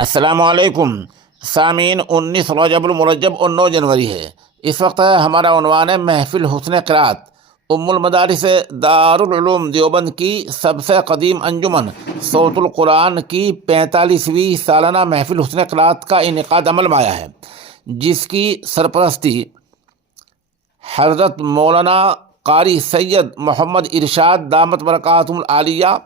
अस्सलामुअलैकुम सामीन। 19 रजबुल मुरज्जब और 9 जनवरी है। इस वक्त हमारा उन्वान है महफिल हुस्न क़िराअत। उम्मुल मदारिस दारुल उलूम देवबंद की सबसे कदीम अंजुमन सौतुल कुरान की 45वीं सालाना महफिल हुस्न क़िराअत का इनेकाद अमल में आया है, जिसकी सरपरस्ती हज़रत मौलाना कारी सैयद मोहम्मद इरशाद दामत बरकातुहुल आलिया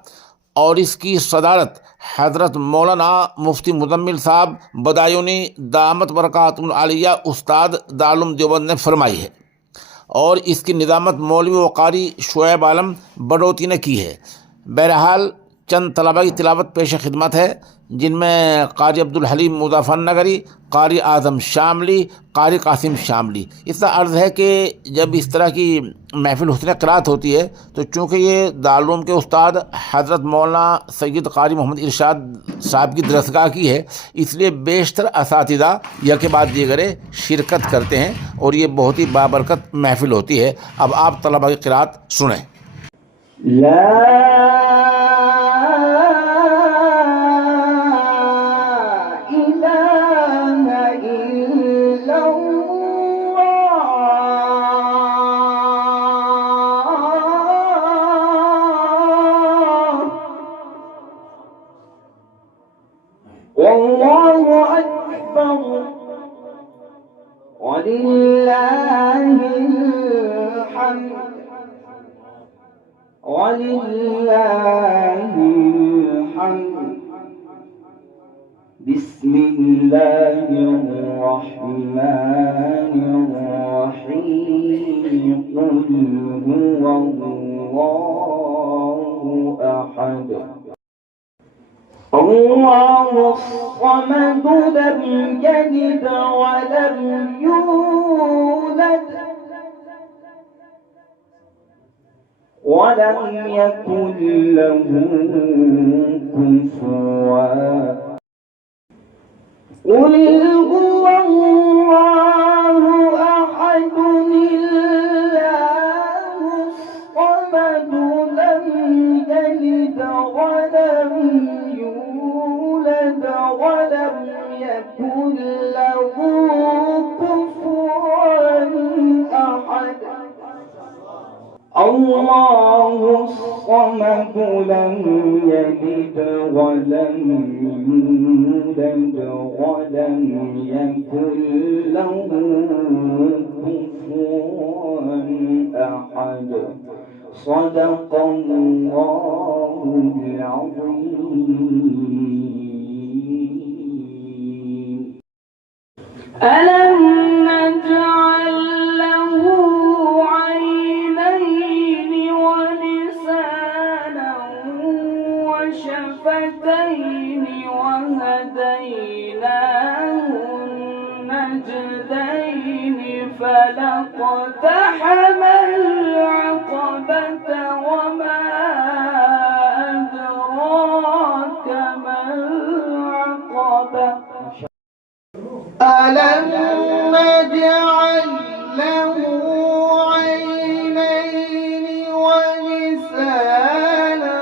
और इसकी सदारत हज़रत मौलाना मुफ्ती मुज़म्मिल साहब बदायूनी दामत बरकातुहुल आलिया उस्ताद दारुल उलूम देवबंद ने फरमाई है और इसकी निज़ामत मौलवी व कारी शुएब आलम बडोती ने की है। बहरहाल चंद तलबा की तिलावत पेश खिदमत है, जिनमें कारी अब्दुल हलीम मुज़फ़्फ़रनगरी, कारी आज़म शामली, कारी कासिम शामली। इसका अर्ज़ है कि जब इस तरह की महफिल हुस्न क़िराअत होती है तो चूँकि ये दारुल उलूम के उस्ताद हज़रत मौलाना सैयद कारी मोहम्मद इरशाद साहब की दरसगाह की है, इसलिए बेशतर असातिज़ा यके बाद दीगरे शिरकत करते हैं और ये बहुत ही बाबरकत महफिल होती है। अब आप तलबा की क़िराअत सुनें। वल्लाहु अकबर वलिल्लाहिल हम्द वलिल्लाहिल हम्द। बिस्मिल्लाहिर रहमानिर रहीम। कुल हुवल्लाहु अहद अल्लाहु समद लम यलिद वलम यूलद वलम यकुन लहु कुफुवन कुल हुवल्लाहु अहद अल्लाहु समद लम यलिद वलम ولم يكن له كفوا أحد الله الصمد لم يلد ولم يولد ولم يكن له كفوا أحد صدق الله العظيم. ألم نجعل له عينين ولسانا وشفتين وهديناه النجدين فلاقتحم العقبة وما أدراك ما العقبة. ألم نجعل له عينين ولسانا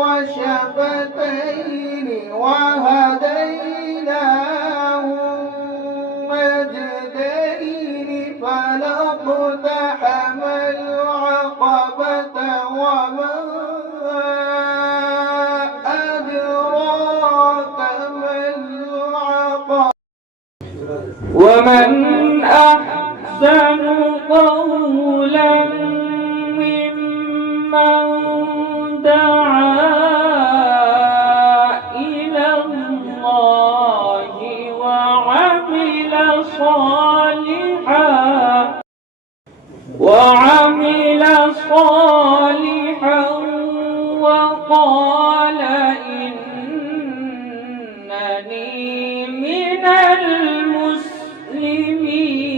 وشفتين وهديناه النجدين فلاقتحم العقبة وما أدراك ما العقبة. ومن أحسن قولا ممن دعا إلى الله وعمل صالحا وقال إنني من المسلمين.